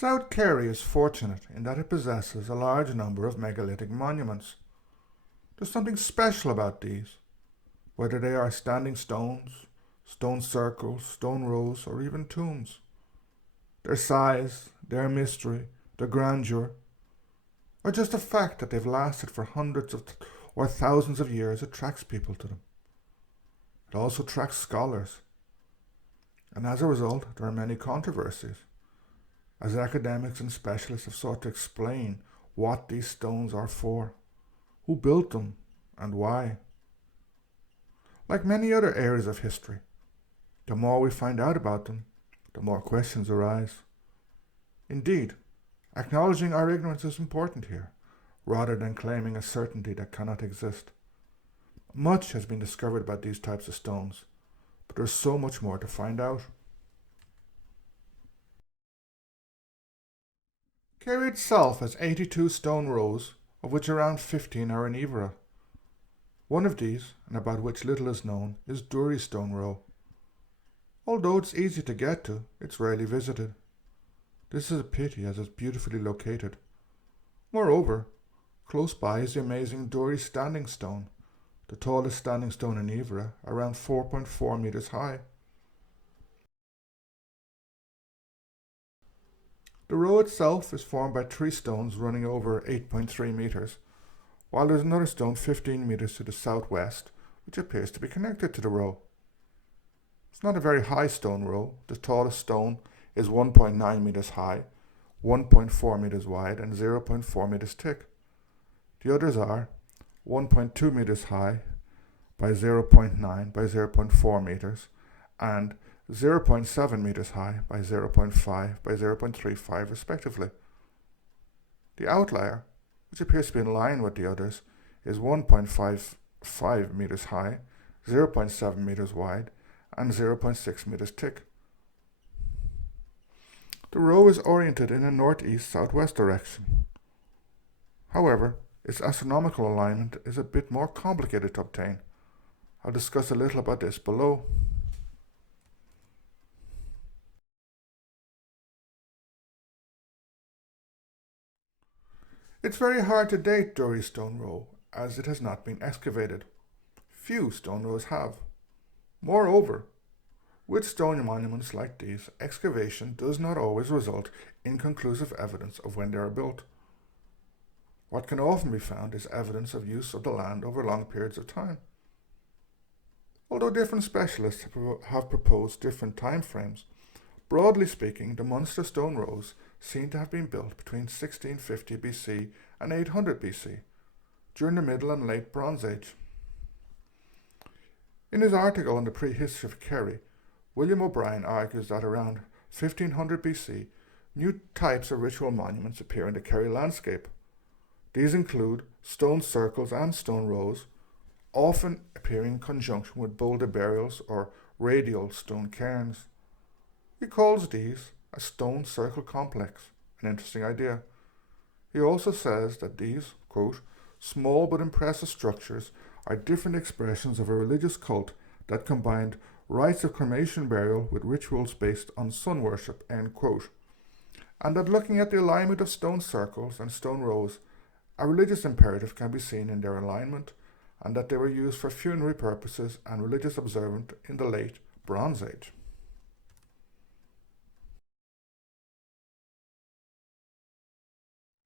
South Kerry is fortunate in that it possesses a large number of megalithic monuments. There's something special about these, whether they are standing stones, stone circles, stone rows, or even tombs. Their size, their mystery, their grandeur, or just the fact that they've lasted for hundreds of or thousands of years attracts people to them. It also attracts scholars, and as a result there are many controversies, as academics and specialists have sought to explain what these stones are for, who built them, and why. Like many other areas of history, the more we find out about them, the more questions arise. Indeed, acknowledging our ignorance is important here, rather than claiming a certainty that cannot exist. Much has been discovered about these types of stones, but there's so much more to find out. Kerry itself has 82 stone rows, of which around 15 are in Iveragh. One of these, and about which little is known, is Doory Stone Row. Although it's easy to get to, it's rarely visited. This is a pity as it's beautifully located. Moreover, close by is the amazing Dory standing stone, the tallest standing stone in Iveragh, around 4.4 meters high. The row itself is formed by 3 stones running over 8.3 meters, while there's another stone 15 meters to the southwest, which appears to be connected to the row. It's not a very high stone row. The tallest stone is 1.9 meters high, 1.4 meters wide, and 0.4 meters thick. The others are 1.2 meters high by 0.9 by 0.4 meters and 0.7 meters high by 0.5 by 0.35 respectively. The outlier, which appears to be in line with the others, is 1.55 meters high, 0.7 meters wide, and 0.6 meters thick. The row is oriented in a northeast-southwest direction. However, its astronomical alignment is a bit more complicated to obtain. I'll discuss a little about this below. It's very hard to date Doory Stone Row, as it has not been excavated. Few stone rows have. Moreover, with stone monuments like these, excavation does not always result in conclusive evidence of when they are built. What can often be found is evidence of use of the land over long periods of time. Although different specialists have proposed different time frames, broadly speaking, the Munster stone rows seem to have been built between 1650 BC and 800 BC, during the Middle and Late Bronze Age. In his article on the Prehistory of Kerry, William O'Brien argues that around 1500 BC, new types of ritual monuments appear in the Kerry landscape. These include stone circles and stone rows, often appearing in conjunction with boulder burials or radial stone cairns. He calls these a stone circle complex, an interesting idea. He also says that these, quote, small but impressive structures are different expressions of a religious cult that combined rites of cremation burial with rituals based on sun worship, end quote. And that looking at the alignment of stone circles and stone rows, a religious imperative can be seen in their alignment, and that they were used for funerary purposes and religious observance in the late Bronze Age.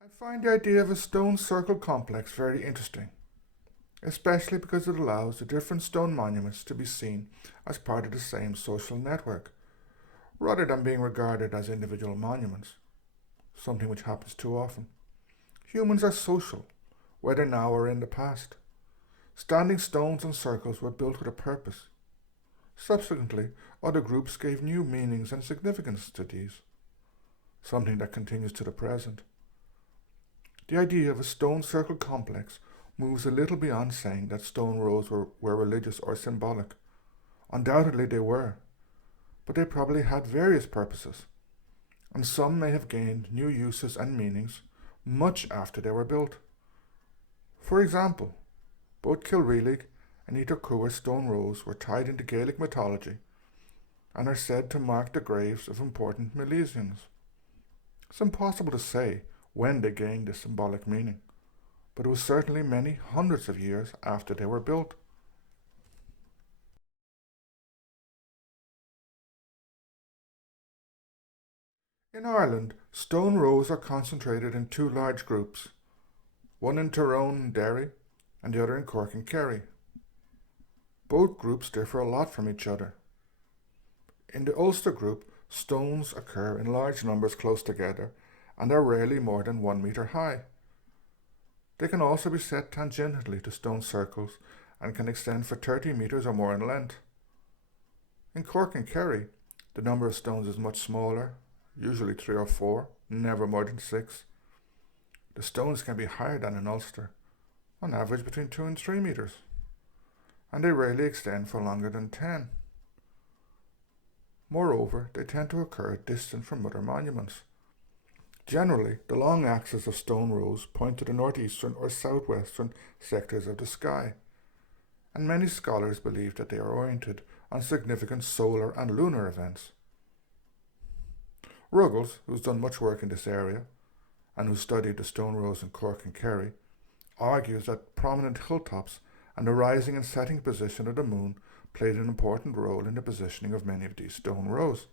I find the idea of a stone circle complex very interesting, especially because it allows the different stone monuments to be seen as part of the same social network, rather than being regarded as individual monuments, something which happens too often. Humans are social, whether now or in the past. Standing stones and circles were built with a purpose. Subsequently, other groups gave new meanings and significance to these, something that continues to the present. The idea of a stone circle complex moves a little beyond saying that stone rows were religious or symbolic. Undoubtedly they were, but they probably had various purposes, and some may have gained new uses and meanings much after they were built. For example, both Kilreelig and Íochtar stone rows were tied into Gaelic mythology and are said to mark the graves of important Milesians. It's impossible to say when they gained this symbolic meaning, but it was certainly many hundreds of years after they were built. In Ireland, stone rows are concentrated in two large groups, one in Tyrone and Derry, and the other in Cork and Kerry. Both groups differ a lot from each other. In the Ulster group, stones occur in large numbers close together and are rarely more than 1 metre high. They can also be set tangentially to stone circles and can extend for 30 metres or more in length. In Cork and Kerry, the number of stones is much smaller, usually 3 or 4, never more than 6. The stones can be higher than in Ulster, on average between 2 and 3 metres, and they rarely extend for longer than 10. Moreover, they tend to occur distant from other monuments. Generally, the long axes of stone rows point to the northeastern or southwestern sectors of the sky, and many scholars believe that they are oriented on significant solar and lunar events. Ruggles, who's done much work in this area, and who studied the stone rows in Cork and Kerry, argues that prominent hilltops and the rising and setting position of the moon played an important role in the positioning of many of these stone rows.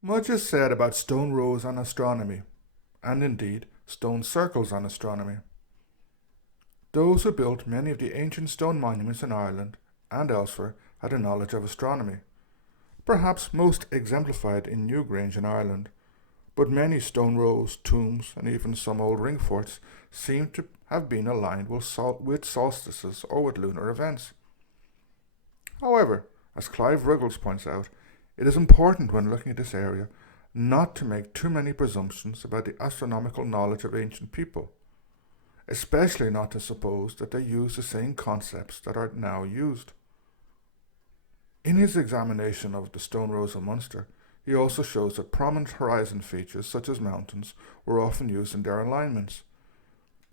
Much is said about stone rows on astronomy, and indeed stone circles on astronomy. Those who built many of the ancient stone monuments in Ireland and elsewhere had a knowledge of astronomy, perhaps most exemplified in Newgrange in Ireland, but many stone rows, tombs, and even some old ring forts seem to have been aligned with solstices or with lunar events. However, as Clive Ruggles points out, it is important when looking at this area not to make too many presumptions about the astronomical knowledge of ancient people, especially not to suppose that they used the same concepts that are now used. In his examination of the stone rows of Munster, he also shows that prominent horizon features such as mountains were often used in their alignments,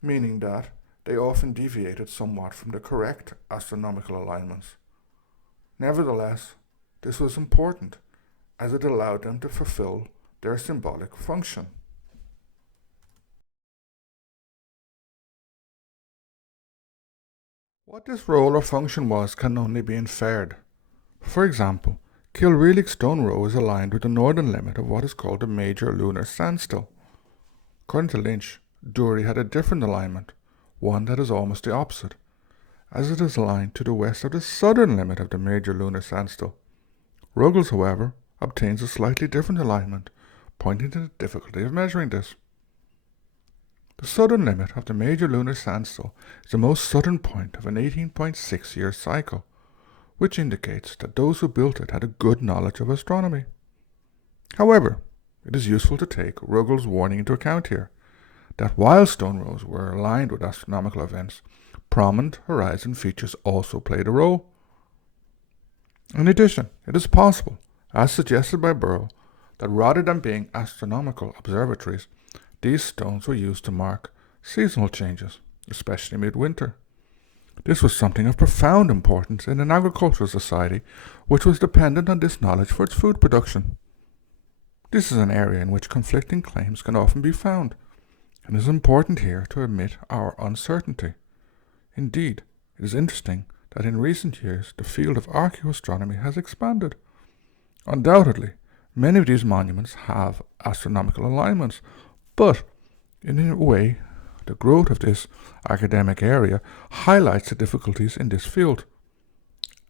meaning that they often deviated somewhat from the correct astronomical alignments. Nevertheless, this was important, as it allowed them to fulfill their symbolic function. What this role or function was can only be inferred. For example, Kilreelig Stone Row is aligned with the northern limit of what is called the major lunar standstill. According to Lynch, Dory had a different alignment, one that is almost the opposite, as it is aligned to the west of the southern limit of the major lunar standstill. Ruggles, however, obtains a slightly different alignment, pointing to the difficulty of measuring this. The southern limit of the major lunar standstill is the most southern point of an 18.6-year cycle, which indicates that those who built it had a good knowledge of astronomy. However, it is useful to take Ruggles' warning into account here, that while stone rows were aligned with astronomical events, prominent horizon features also played a role. In addition, it is possible, as suggested by Burl, that rather than being astronomical observatories, these stones were used to mark seasonal changes, especially midwinter. This was something of profound importance in an agricultural society which was dependent on this knowledge for its food production. This is an area in which conflicting claims can often be found, and it is important here to admit our uncertainty. Indeed, it is interesting that in recent years the field of archaeoastronomy has expanded. Undoubtedly, many of these monuments have astronomical alignments, but in a way, the growth of this academic area highlights the difficulties in this field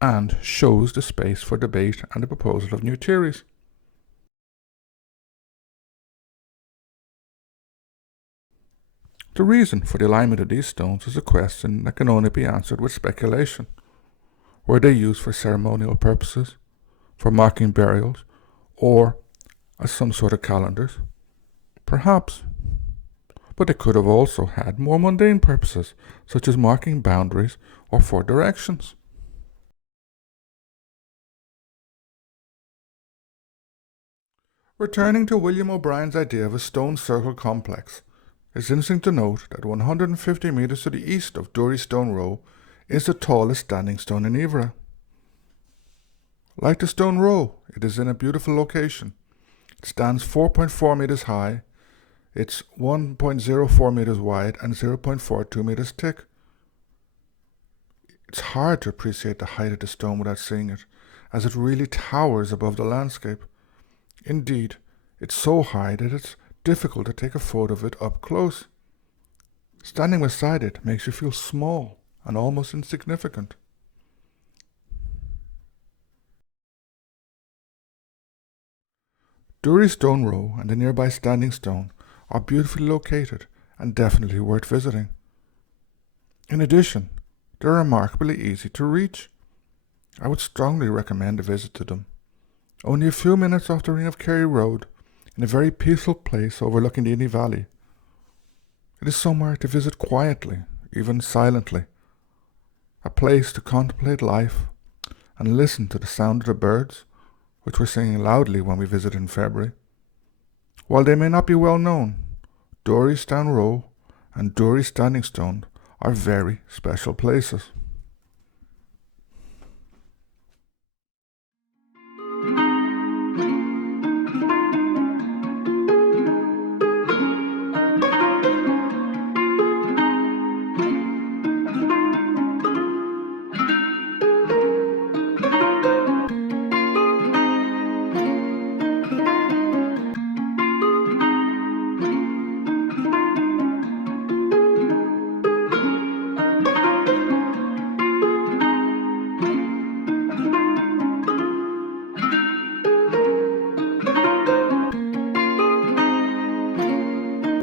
and shows the space for debate and the proposal of new theories. The reason for the alignment of these stones is a question that can only be answered with speculation. Were they used for ceremonial purposes, for marking burials, or as some sort of calendars? Perhaps. But they could have also had more mundane purposes, such as marking boundaries or for directions. Returning to William O'Brien's idea of a stone circle complex, it's interesting to note that 150 metres to the east of Doory Stone Row is the tallest standing stone in Iveragh. Like the Stone Row, it is in a beautiful location. It stands 4.4 meters high, it's 1.04 meters wide and 0.42 meters thick. It's hard to appreciate the height of the stone without seeing it, as it really towers above the landscape. Indeed, it's so high that it's difficult to take a photo of it up close. Standing beside it makes you feel small and almost insignificant. Doory Stone Row and the nearby Standing Stone are beautifully located and definitely worth visiting. In addition, they're remarkably easy to reach. I would strongly recommend a visit to them. Only a few minutes off the Ring of Kerry Road, in a very peaceful place overlooking the Inny Valley. It is somewhere to visit quietly, even silently. A place to contemplate life and listen to the sound of the birds, which were singing loudly when we visited in February. While they may not be well known, Doory Stone Row and Doory Standing Stone are very special places.